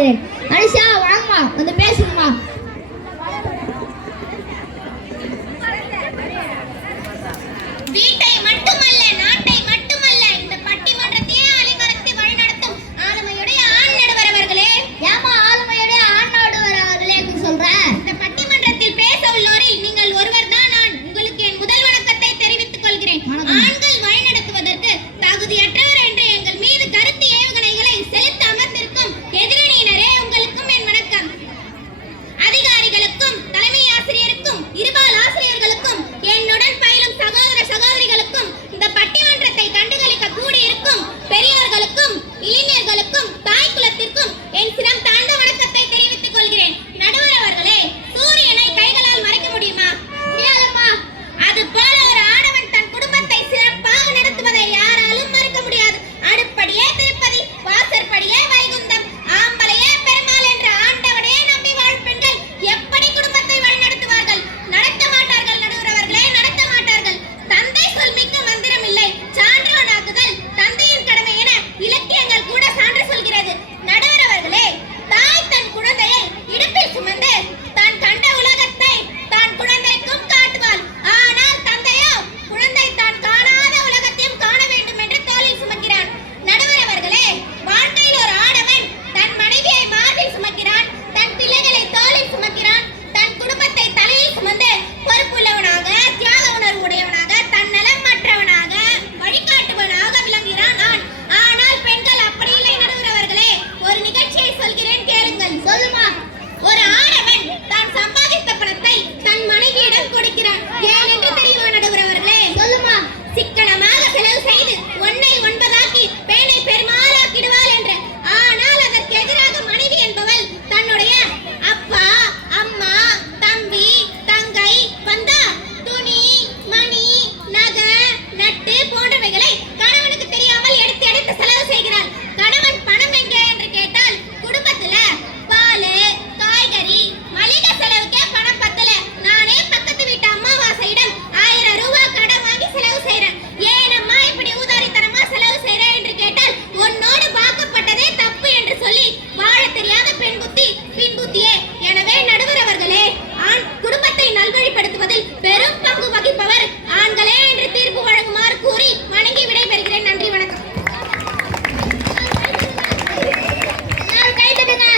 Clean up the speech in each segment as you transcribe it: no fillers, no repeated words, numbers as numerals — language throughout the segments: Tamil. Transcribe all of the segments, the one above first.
கொள்கிறேன். அனிஷா வாங்கம்மா, வந்து பேசுங்கம்மா. வீட்டை மட்டுமல்ல, நாட்டை மட்டுமல்ல, இந்த பட்டிமன்றத்தையே அலைமறைத்து வழிநடத்தும் ஆளுமையுடைய ஆண் நடுவர் அவர்களே. ஏமா ஆளுமையுடைய ஆண் நடுவர் அவர்களே சொல்ற? இந்த பட்டிமன்றத்தில் பேச உள்ளோரில் நீங்கள் ஒருவர் தான். நான் உங்களுக்கு என் முதல் வணக்கத்தை தெரிவித்துக் கொள்கிறேன். ஆண்கள் வழிநடத்துவதற்கு தகுதியற்றவர் என்று எங்கள் மீது கருத்து ஏவுகணைகளை செலுத்த அமர்ந்திருக்கும் எதிரணியினரே, உங்களுக்கும் என் வணக்கம். அதிகாரிகளுக்கும் தலைமை ஆசிரியருக்கும் இருபால் ஆசிரியர்களுக்கும் என்னுடன் பயிலும் சகோதர சகோதரிகளுக்கும் இந்த பட்டிமன்றத்தை கண்டுகளிக்க கூடியிருக்கும் பெரியவர்களுக்கும் இளைஞர்களுக்கும் தாய் குலத்திற்கும் என் சிரம் தாழ்ந்த வணக்கத்தை தெரிவித்துக் கொள்கிறேன். நடுவர் அவர்களே, சூரியனை கைகளால் மறைக்க முடியுமா? முடியாதம்மா. அது போல ஒரு ஆடவன் தன் குடும்பத்தை சிறப்பாக நடத்துவதை யாராலும் மறுக்க முடியாது. அடுப்படியே திருப்பதி, வாசற்படியே வைகுந்தம், ஆம்பளையே பெருமாள் என்ற ஆண்டவனே நம்பி வாழும் பெண்கள் எப்படி குடும்பத்தை வழிநடத்துவார்கள்? நடத்த மாட்டார்கள் நடுவர் அவர்களே, நடத்த மாட்டார்கள். தந்தை சொல் மிக்க மந்திரம் இல்லை, சான்றோனாக்குதல் தந்தையின் கடமை என இலக்கியங்கள் கூட சான்று சொல்கிறது. நடுவர் அவர்களே, தாய் தன் குழந்தையை இடுப்பில் சுமந்து தான் கண்ட உலகத்தை தான் குழந்தைக்கும் காட்டுவாள். ஆனால் தந்தையோ குழந்தை தான் காணாத உலகத்தையும் காண வேண்டும் என்று தோளில் சுமக்கிறான். நடுவர் அவர்களே, வாழ்க்கையில் ஒரு ஆடவன் தன் மனைவியை மார்பில் சுமக்கிறான், தன் பிள்ளைகளை தோளில் சுமக்கிறான், தன் குடும்பத்தை தலையில் சுமந்து பொறுப்புள்ளவனாக, தியாக உணர்வு உடையவனாக, தன்னலம் மற்றவனாக, வழிகாட்டுவனாக விளங்குகிறான் ஆண். ஆனால் பெண்கள் அப்படி இல்லை நடுவர் அவர்களே. ஒரு நிகழ்ச்சியை சொல்கிறேன், கேளுங்கள். சொல்லுமா. ஒரு ஆடவன் தான் சம்பாதித்த பணத்தை தன் மனைவியிடம் கொடுக்கிறான். ஏன் என்று தெரியுமா நடுவர் அவர்களே? சொல்லுமா. சிக்கனமாக செலவு செய்து ஒன்னை ஒன்பதாக்கி பேனை பெருமாளாக்கிடுவாள் என்று. ஆனால் அதற்கு எதிராக மனைவி என்பவள் தன்னுடைய அப்பா, அம்மா, தம்பி, தங்கை, பந்தா, துணி, மணி, நகை, நட்டு போன்றவைகளை கணவனுக்கு தெரியாமல் எடுத்து எடுத்து செலவு செய்கிறாள். கணவன் பணம் எங்கே என்று கேட்டால் குடும்பத்துல பால், காய்கறி, மளிகை செலவுக்கே பணம் பத்தல. நானே பக்கத்து வீட்டு அம்மாவாசையிடம் 1000 ரூபாய் கடன் வாங்கி செலவு செய்றேன். ஏனம்மா இப்படி ஊதாரித்தனமா செலவு செய்றேன் என்று கேட்டால் உன்னோடு பார்க்கப்பட்டதே தப்பு என்று சொல்லி வாழ தெரியாத பெண் புத்தி பின் புத்தியே. எனவே நடுவர் அவர்களே, ஆண் குடும்பத்தை நல்வழிப்படுத்துவதில் பெரும் பங்கு வகிப்பவர் ஆண்களே என்று தீர்ப்பு வழங்குமாறு கூறி வணங்கி விடைபெறுகிறேன். நன்றி, வணக்கம். எல்லாரும் கை தட்டுங்க.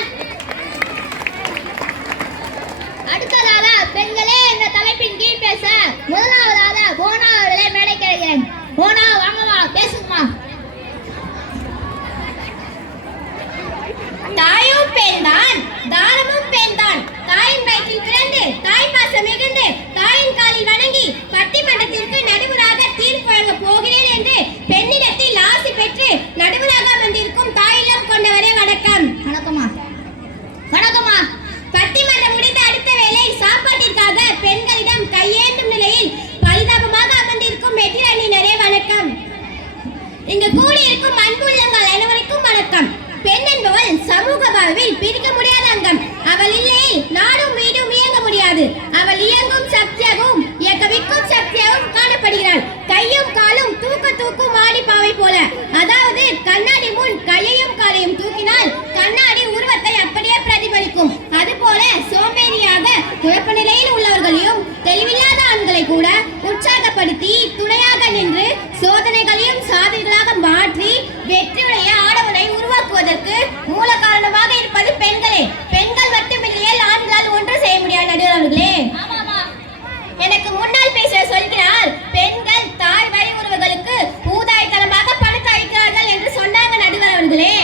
அடுத்ததாக பெண்களே என்ற தலைப்பின் கீழ் பேச முதலாவதாக போனா அவர்களே மேடை கிடைக்கிறேன். போனா வாங்கம்மா, பேசுங்கம்மா. தாயும் பெண்தான், தானமும் பெண்தான். தாயின் வயிற்றில் பிறந்து தாய் பாசம் மிகுந்து தாயின் காலில் வணங்கி பட்டிமன்றத்திற்கு நடுவராக தீர்ப்பு வழங்க போகிறேன் என்று பெண்ணிடத்தில் ஆசி பெற்று நடுவராக வந்திருக்கும் தாயிடம் கொண்டவரே வணக்கம். வணக்கம்மா. வணக்கம்மா. பட்டிமன்றம் முடிந்த அடுத்த வேளை சாப்பாட்டிற்காக பெண்களிடம் கையேந்தும் நிலையில் பரிதாபமாக அமர்ந்திருக்கும் எதிரணியினரே வணக்கம். இங்கு கூடியிருக்கும் அன்புள்ளங்கள் அனைவருக்கும் வணக்கம். பெண் என்பவள் சமூக வாழ்வில் பிரிக்க முடியாத அங்கம். அவள் இல்லையே நாடும் வீடும் இயங்க முடியாது. அவள் இயங்கும் சக்தியாகவும் இயக்க வைக்கும் சக்தியாகவும் காணப்படுகிறாள். கையும் காலும் தூக்கும் ஆடிப்பாவை போல. அதாவது கண்ணாடி முன் கையையும் காலையும் தூக்கினால் கண்ணாடி உருவத்தை அப்படியே பிரதிபலிக்கும். அதுபோல சோம்பேறியாக குழப்ப நிலையில் உள்ளவர்களையும் தெளிவில்லாத ஆண்களை கூட உற்சாகப்படுத்தி துணையாக நின்று சோதனைகளையும் சாதனைகளாக மாற்றி வெற்றியுடைய ஆடவனை உருவாக்குவதற்கு மூல காரணமாக இருப்பது பெண்களே. பெண்கள் மட்டுமில்லையே ஆண்களால் ஒன்று செய்ய முடியாது நடுவர் அவர்களே. எனக்கு முன்னால் பேச சொல்கிறார், பெண்கள் தாய் வழி உறவுகளுக்கு ஊதாய்த்தனமாக பணத்தை அளிக்கிறார்கள் என்று சொன்னாங்க நடுவர் அவர்களே.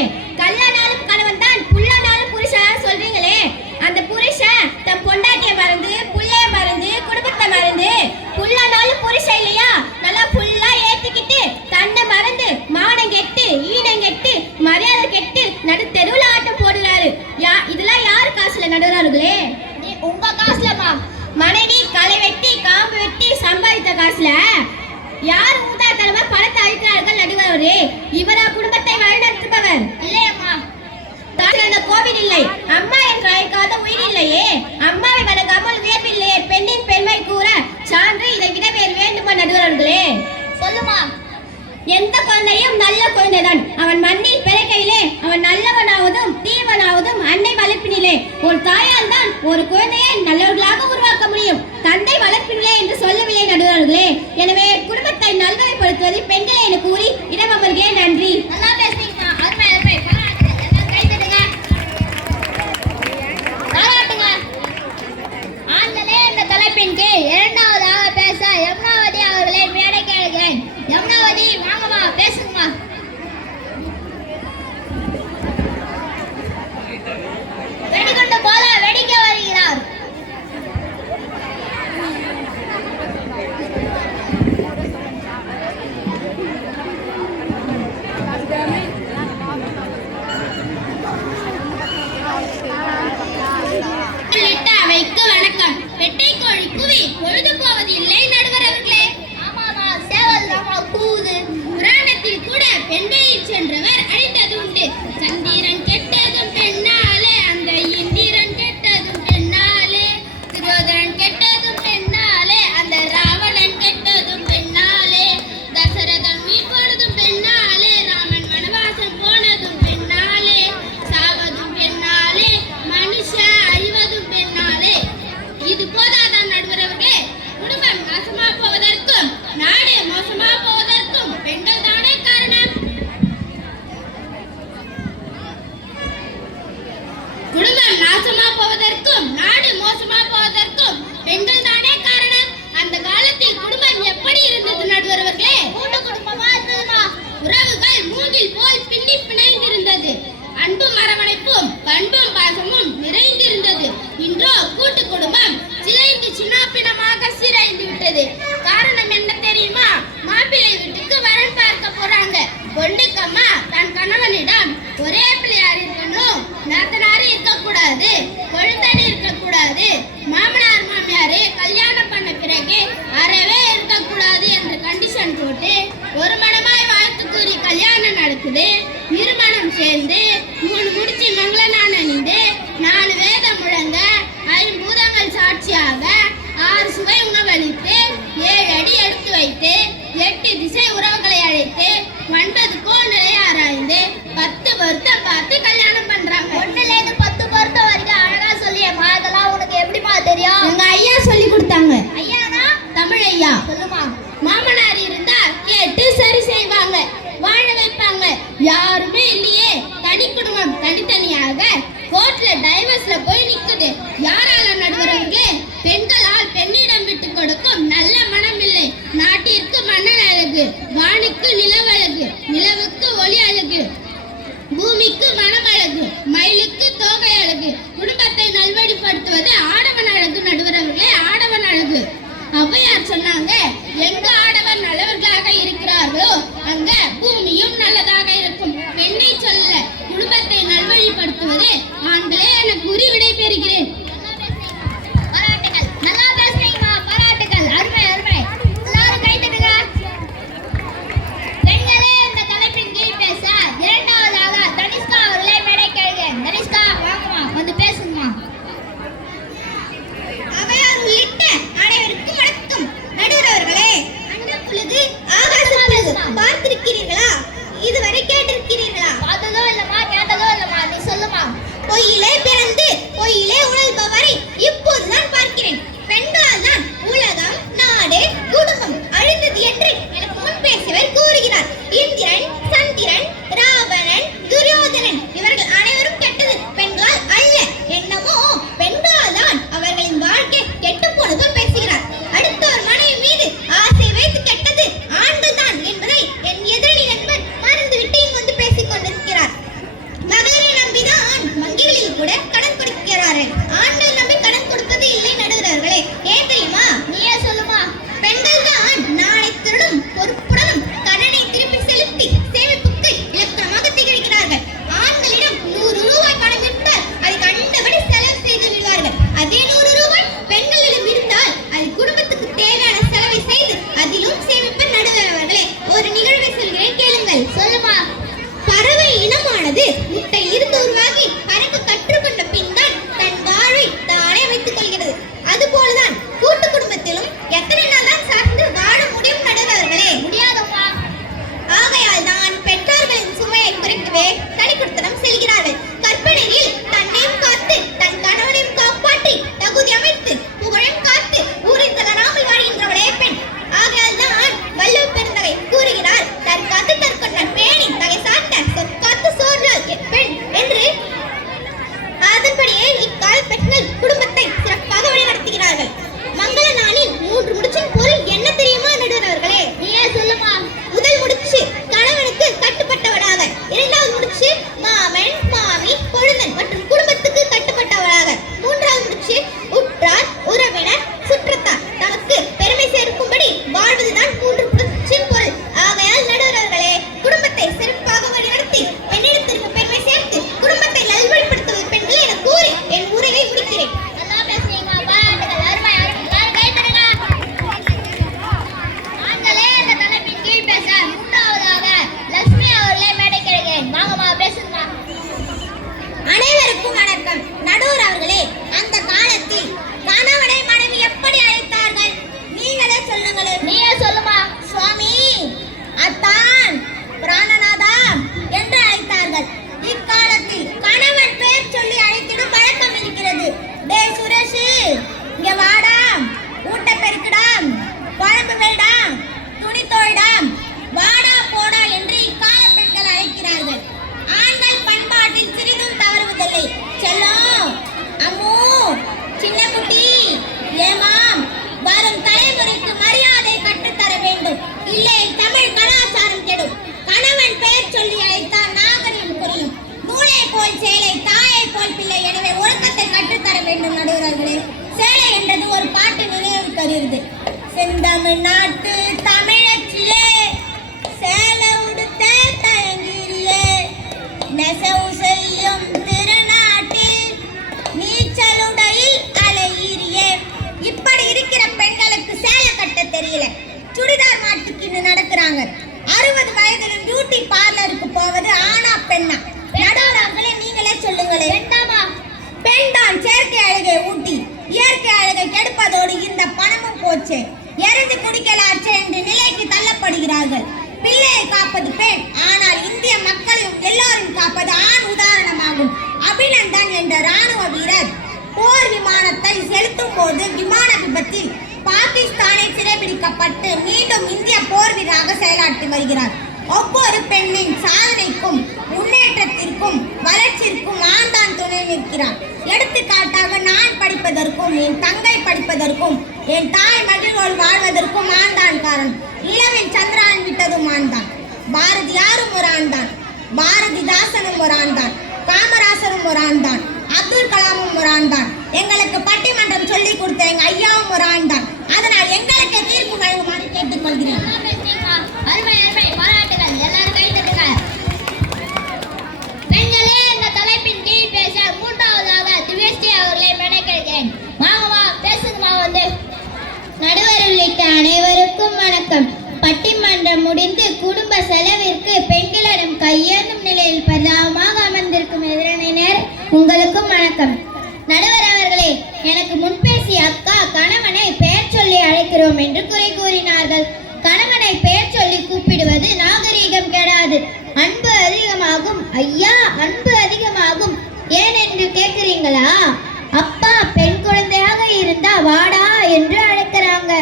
கல்லானாலும் கணவன் தான், புல்லானாலும் புருஷன் சொல்றீங்களே. அந்த புருஷன் தன் பொண்டாட்டிய மறந்து, புள்ளைய மறந்து, குடும்பத்தை மறந்து, புல்லானாலும் புருஷன் இல்லையா நல்லா புல்லா ஏத்திக்கிட்டு தன்னை மறந்து மானம் கெட்டு ஈனம் கெட்டு மரியாதை கெட்டு நடு தெருவுல ஆட்டம் போடுறாரு. இதெல்லாம் யாரு காசுல நடுவர் அவர்களே? உங்க காசுலமா. மனைவி களை வெட்டி காம்பு வெட்டி சம்பாதித்த காசுல யார் ஊதாத்தனமா பணத்தை அழிக்கிறார்கள் நடுவர் அவரே? இவரா குடும்பத்தை வழிநடத்துபவர்? இல்லையம்மா. தாழ்ந்த கோவில் இல்லை, அம்மா என்று அழைக்காத உயிர் இல்லையே. அம்மாவை வணங்காமல் உயர்வில்லையே. பெண்ணின் பெண்மை கூற சான்று இதை விட வேறு வேண்டுமா நடுவர் அவர்களே? சொல்லுமா. எந்த குழந்தையும் நல்ல குழந்தைதான். அவன் மண்ணில் பிறகு பேசுகையிலே அவன் நல்லவனாவதும் தீவனாவதும் அன்னை வளர்ப்பினிலே. ஒரு தாயால் தான் ஒரு குழந்தையை நல்லவர்களாக உருவாக்க முடியும், தந்தை வளர்ப்பினிலே என்று சொல்லவில்லை நடுவர்களே. எனவே குடும்பத்தை நல்வழிப்படுத்துவது பெண்களே என கூறி இடம் அமர்கிறேன். நன்றி. நல்லா பேசுறீங்கம்மா. அருமை அருமை. எல்லாம் கை தட்டுங்க. பாராட்டுங்க. ஆண்களே என்ற தலைப்பின் கீழ் இரண்டாவதாக பேச யமுனாவதி அவர்களை மேடைக்கு அழைக்கிறேன். யமுனாவதி வாங்கம்மா, பேசுங்கம்மா. வெடிகுண்டு போல வெடிக்க வருகிறார். அவைக்கு வணக்கம். வெட்டை கோழி குவி பொழுது போவது இல்லை நடுவர் அவர்களே. ஆமாமா, சேவல் தாமா கூவுது. புராணத்தில் கூட பெண்மையில் சென்றவர் அழிந்தது உண்டு. சந்திரன் கெட்டதும் பெண்ணாலே, அந்த இந்திரன் கெட்டதும் பெண்ணாலே, துரோதனன் கெட்டதும் பெண்ணாலே, அந்த ராவணன் கெட்டதும் பெண்ணாலே, தசரதன் மீட்பொழுதும் பெண்ணாலே, ராமன் வனவாசம் போனதும் பெண்ணாலே, சாவதும் பெண்ணாலே, மனுஷன் அழிவதும் பெண்ணாலே. இது போதாதான் நடுவர் அவர்களே, குடும்பம் நாசமா போவதற்கும் நாடு மோசமா போவதற்கும் பெண்கள் தானே காரணம். குடும்பம் நாசமா போவதற்கும் நாடு மோசமா போவதற்கும் பெண்கள் தானே காரணம். அந்த காலத்தில் குடும்பம் எப்படி இருந்தது நடுவர் அவர்களே? கூட்டு குடும்பமா இருந்ததுமா. உறவுகள் மூங்கில் போல் பின்னி பிணைந்திருந்தது. அன்பும் அரவணைப்பும் பண்பும் பாசமும் நிறைந்திருந்தது. இன்றோ கூட்டு குடும்பம் சிதைந்து சின்னாபின்னமாக சீரழிந்து விட்டது. காரணம் என்ன தெரியுமா? மாப்பிள்ளை வீட்டுக்கு வரன் பார்க்க போறாங்க. பொண்ணுக்கம்மா தன் கணவனிடம் ஒரே பிள்ளையார் இருக்கணும், நாத்தனாரு இருக்கக்கூடாது, கொழுந்தனி இருக்கக்கூடாது, மாமனார் மாமியாரு கல்யாணம் பண்ண பிறகு அறவே இருக்கக்கூடாது என்று கண்டிஷன் போட்டு ஒரு மனமாய் வாழ்த்து கூறி கல்யாணம் நடக்குது. இருமணம் சேர்ந்து 3 முடிச்சு மங்களனான் அணிந்து 4 வேதம் முழங்க 5 பூதங்கள் சாட்சியாக 6 சுவை உணவளித்து 7 அடி எடுத்து வைத்து 8 திசை உறவுகளை அழைத்து 9 கோள் நிலை ஆராய்ந்து 10 வருத்தம் பார்த்து கல்யாணம் பண்றாங்க. 1லேருந்து 10 பொருத்தம் வரைக்கும் அழகா சொல்லியம்மா. இதெல்லாம் உனக்கு எப்படிமா தெரியும்? எங்க ஐயா சொல்லி கொடுத்தாங்க. ஐயானா? தமிழ் ஐயா. சொல்லுமா. மாமனார் இருந்தா கேட்டு சரி செய்வாங்க, வாழ வைப்பாங்க. யாருமே இல்லையே, தனி குடும்பம் தனித்தனியாக கோர்ட்ல டைவர்ஸ்ல போய் நிக்குது. யாரால நடுவர் அவர்களே? பெண்களால் பெண்ணிடம் விட்டு கொடுக்கும் நல்ல மனம் இல்லை. நாட்டிற்கு மன்னன் அழகு, வானுக்கு நிலவழகு, நிலவுக்கு ஒளி அழகு, பூமிக்கு மனம் அழகு, மயிலுக்கு தோகை அழகு. குடும்பத்தை நல்வழிப்படுத்துவது ஆடவன் அழகு நடுவர் அவர்களே, ஆடவன் அழகு. ஔவையார் சொன்னாங்க, எங்க ஆடவர் நல்லவர்களாக இருக்கிறார்களோ அங்க பூமியும் நல்லதாக இருக்கும். பெண்ணை சொல்ல, குடும்பத்தை நல்வழிப்படுத்துவது ஆண்களே என கூறி விடை பெறுகிறேன். தமிழ்நாட்டு தமிழச்சியே சேல உடுத்த தயங்கிரியே நெசவு செய்யும் திருநாட்டில் நீச்சலுடையில் அலையிறியே. இப்படி இருக்கிற பெண்களுக்கு சேலை கட்ட தெரியல, சுடிதார் மாட்டுக்கு நடக்கிறாங்க. 60 வயதிலும் பியூட்டி பார்லருக்கு போவது ஆனா பெண்ணா? நடுவர்களே நீங்களே சொல்லுங்களேன். வேண்டாமா? பெண் தான் செயற்கை அழகை ஊட்டி இயற்கை அழகை கெடுப்பதோடு இந்த பணமும் போச்சு. எரிந்து குடிக்கலாச்சு என்று நிலைக்கு தள்ளப்படுகிறார்கள். பிள்ளையை காப்பது பெண், ஆனால் இந்திய மக்களையும் எல்லோரும் காப்பது ஆண் உதாரணமாகும். அபிநந்தன் என்ற ராணுவ வீரர் போர் விமானத்தை செலுத்தும் போது விமான விபத்தில் பாகிஸ்தானில் சிறைபிடிக்கப்பட்டு மீண்டும் இந்திய போர் வீரராக செயலாற்றி வருகிறார். ஒவ்வொரு பெண்ணின் சாதனைக்கும் முன்னேற்றத்திற்கும் வளர்ச்சிக்கும் ஆண் தான் துணை நிற்கிறான். எடுத்துக்காட்டாக நான் படிப்பதற்கும் என் தங்கை படிப்பதற்கும் என் தாய் மகிழ்வோடு வாழ்வதற்கும் ஆண் தான் காரணம். நிலவில் சந்திரன் விட்டதும் ஆண் தான். பாரதியாரும் ஒரு ஆண் தான், பாரதிதாசனும் ஒரு ஆண் தான், காமராசரும் ஒரு ஆண் தான், அப்துல் கலாமும் ஒரு ஆண் தான். எங்களுக்கு பட்டிமன்றம் சொல்லி கொடுத்த எங்க ஐயாவும் ஒரு ஆண் தான். அதனால் எங்களுக்கு தீர்ப்பு வழங்குமாறு கேட்டுக்கொள்கிறேன். அருமை அருமை, பாராட்டுகள். எல்லாரும் கை தட்டுங்க. பெண்களே என்ற தலைப்பின் கீழ் பேச மூன்றாவதாக திவ்யஸ்ரீ அவர்களை மேடைக்கிறேன். வாங்கம்மா, பேசுங்கம்மா. வந்து நடுவர் உள்ளிட்ட அனைவருக்கும் வணக்கம். பட்டிமன்றம் முடிந்து குடும்ப செலவிற்கு பெண்களிடம் கையேந்தும் நிலையில் பரிதாபமாக அமர்ந்திருக்கும் எதிரணியினர் உங்களுக்கும் வணக்கம். நடுவர் அவர்களே, எனக்கு முன்பேசிய அக்கா கணவனை பெயர் சொல்லி அழைக்கிறோம் என்று குறை கூறினார்கள். கணவனை பெயர் சொல்லி கூப்பிடுவது நாகரீகம் கெடாது, அன்பு அதிகமாகும். ஐயா, அன்பு அதிகமாகும் ஏன் என்று கேட்கிறீங்களா? அப்பா பெண் குழந்தையாக இருந்தா வாடா என்று அழைக்கிறாங்க,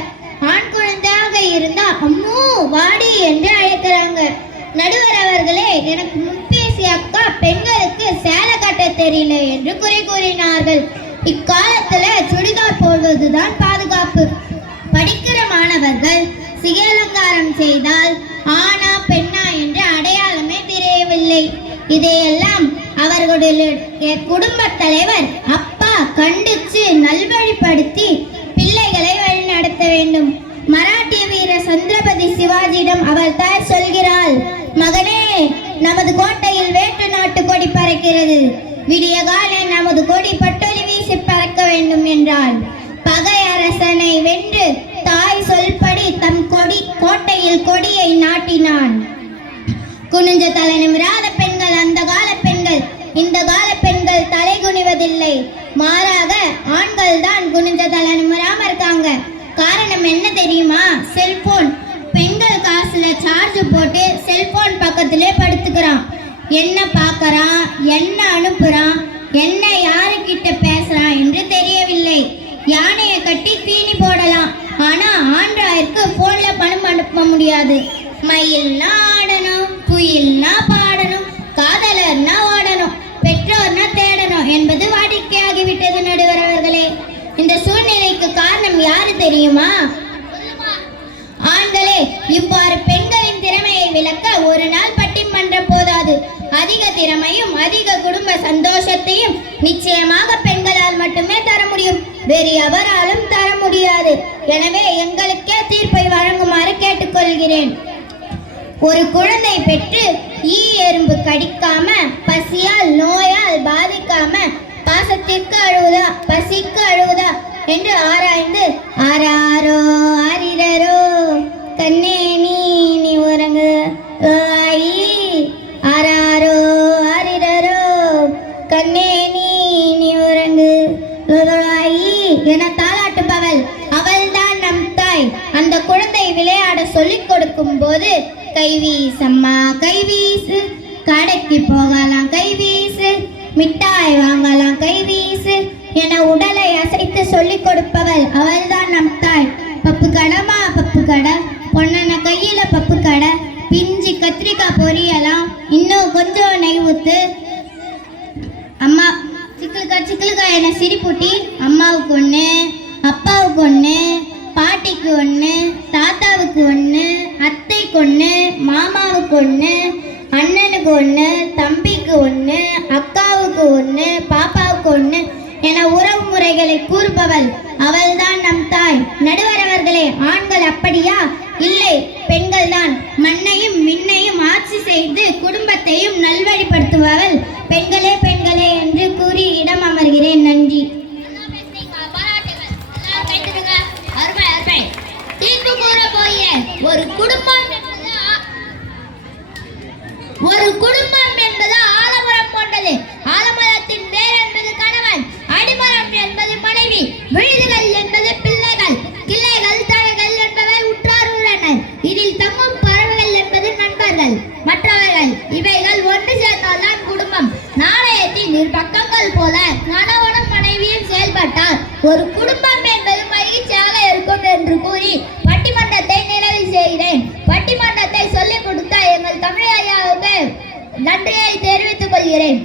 ஆண் குழந்தையாக இருந்தா அம்மூ வாடி என்று அழைக்கிறாங்க. நடுவர் அவர்களே, எனக்கு முன்பேசிய அக்கா பெண்களுக்கு சேலை கட்ட தெரியல என்று குறை கூறினார்கள். இக்காலத்துல சுடிதார் போடுவதுதான் பாதுகாப்பு. படிக்கிற மாணவர்கள் சிகையலங்காரம் செய்தால் ஆணா பெண்ணா என்று அடையாளமே தெரியவில்லை. இதையெல்லாம் அவர்களுடைய குடும்ப தலைவர் அப்பா கண்டிச்சு நல்வழிப்படுத்தி பிள்ளைகளை வழிநடத்த வேண்டும். மராட்டிய வீரர் சந்திரபதி சிவாஜியிடம் அவர் தாய் சொல்கிறாள், மகனே, நமது கோட்டையில் வேற்று நாட்டு கொடி பறக்கிறது, விடிய கால நமது கொடி பட்டொலி வீசி பறக்க வேண்டும் என்றாள். பகை அரசனை வென்று தாய் சொல்படி தம் கோட்டையில் கொடியை நாட்டினான். குனிஞ்ச தலை நிமிராத பெண்கள் அந்த கால பெண்கள். இந்த கால பெண்கள் தலை குனிவதில்லை, மாறாக ஆண்கள் தான் குனிஞ்ச தலை நிமிராம இருக்காங்க. காரணம் என்ன தெரியுமா? செல்போன். பெண்கள் காசுல சார்ஜ் போட்டு செல்போன் பக்கத்திலே படுத்துக்கிறான். என்ன பார்க்கறான், என்ன அனுப்புறான், என்ன யாருக்கிட்ட பேசுறான் என்று தெரியவில்லை. யானையை கட்டி தீனி போடலாம், ஆனா ஆண்ட்ராய்க்கு போன்ல பணம் அனுப்ப முடியாது. மயில்னா ஆடணும், குயில்னா பாடணும், காதலர்னா ஓடணும், பெற்றோர்னா தேடணும் என்பது வாடிக்கையாகிவிட்டது. நடுவர் அவர்களே, இந்த சூழ்நிலைக்கு காரணம் யாரு தெரியுமா? ஆண்களே, இவ்வாறு பெண்களின் திறமையை விளக்க ஒரு நாள் பட்டிமன்றம் போதாது. அதிக திறமையும் அதிக குடும்ப சந்தோஷத்தையும் நிச்சயமாக பெண்களால் மட்டுமே தர முடியும், வேறு எவராலும் தர முடியாது. எனவே எங்களுக்கே தீர்ப்பை வழங்குமாறு கேட்டுக்கொள்கிறேன். ஒரு குழந்தை பெற்று ஈ எறும்பு கடிக்காம, பசியால் நோயால் பாதிக்காம, பாசத்திற்கு அழுவதா பசிக்கு அழுவதா என்று ஆராய்ந்து ஆராரோ ஆரிரரோ கண்ணே நீ உறங்கு ஆயி, ஆராரோ ஆரிரரோ கண்ணே நீ உறங்கு ஆயி என தாளாட்டுபவள் அவள்தான் நம் தாய். அந்த குழந்தை விளையாட சொல்லிக் கொடுக்கும் போது கைவீசம்மா கைவீசு, கடைக்கு போகலாம் கைவீசு, மிட்டாய் வாங்கலாம் கைவீசு என உடலை அசைத்து சொல்லிக் கொடுப்பவள் அவள்தான் நம் தாய். பப்பு கடமா பப்பு கடை, பொண்ணன கையில பப்பு கடை, பிஞ்சி கத்திரிக்காய் பொரியலாம், இன்னும் கொஞ்சம் நெய் ஊத்து, அம்மா சிக்கலுக்கா என சிரிப்பூட்டி அம்மாவுக்கு ஒன்று, அப்பாவுக்கு ஒன்று, பாட்டிக்கு ஒன்று, தாத்தாவுக்கு ஒன்று, அத்தைக்கு ஒன்று, மாமாவுக்கு ஒன்று, அண்ணனுக்கு ஒன்று, தம்பிக்கு ஒன்று, அக்காவுக்கு ஒன்று, பாப்பாவுக்கு ஒன்று என உறவு முறை முறைகளை கூறுபவள் அவள்தான் நம் தாய். நடுவர் அவர்களே, ஆண்கள் அப்படியா? இல்லை, பெண்கள் தான். மண்ணையும் விண்ணையும் ஆட்சி செய்து குடும்பத்தையும் நல்வழிப்படுத்துபவள் பெண்களே பெண்களே என்று கூறி இடம் அமர்கிறேன். நன்றி. தீர்ப்பு கூற போகிற ஒரு குடும்பம் என்பது ஆலமரம் போன்றது. ஆலமரத்தின் வேர் என்பது கணவன், அடிமரம் என்பது மனைவி, விழுதுகள் என்பது பிள்ளைகள், கிளைகள் தழைகள் என்பவை உற்றார் உறவினர், இதில் தங்கும் பறவைகள் என்பது நண்பர்கள் மற்றவர்கள். இவைகள் ஒன்று சேர்ந்தால்தான் குடும்பம். நாணயத்தின் இரு பக்கங்கள் போல கணவனும் மனைவியும் செயல்பட்டால் ஒரு குடும்பம் என்பது மகிழ்ச்சியாக இருக்கும் என்று கூறி பட்டிமன்றத்தை நிறைவு செய்கிறேன். பட்டிமன்றத்தை சொல்லிக் கொடுத்த எங்கள் தமிழ் ஐயாவுக்கு நன்றியை தெரிவித்துக் கொள்கிறேன்.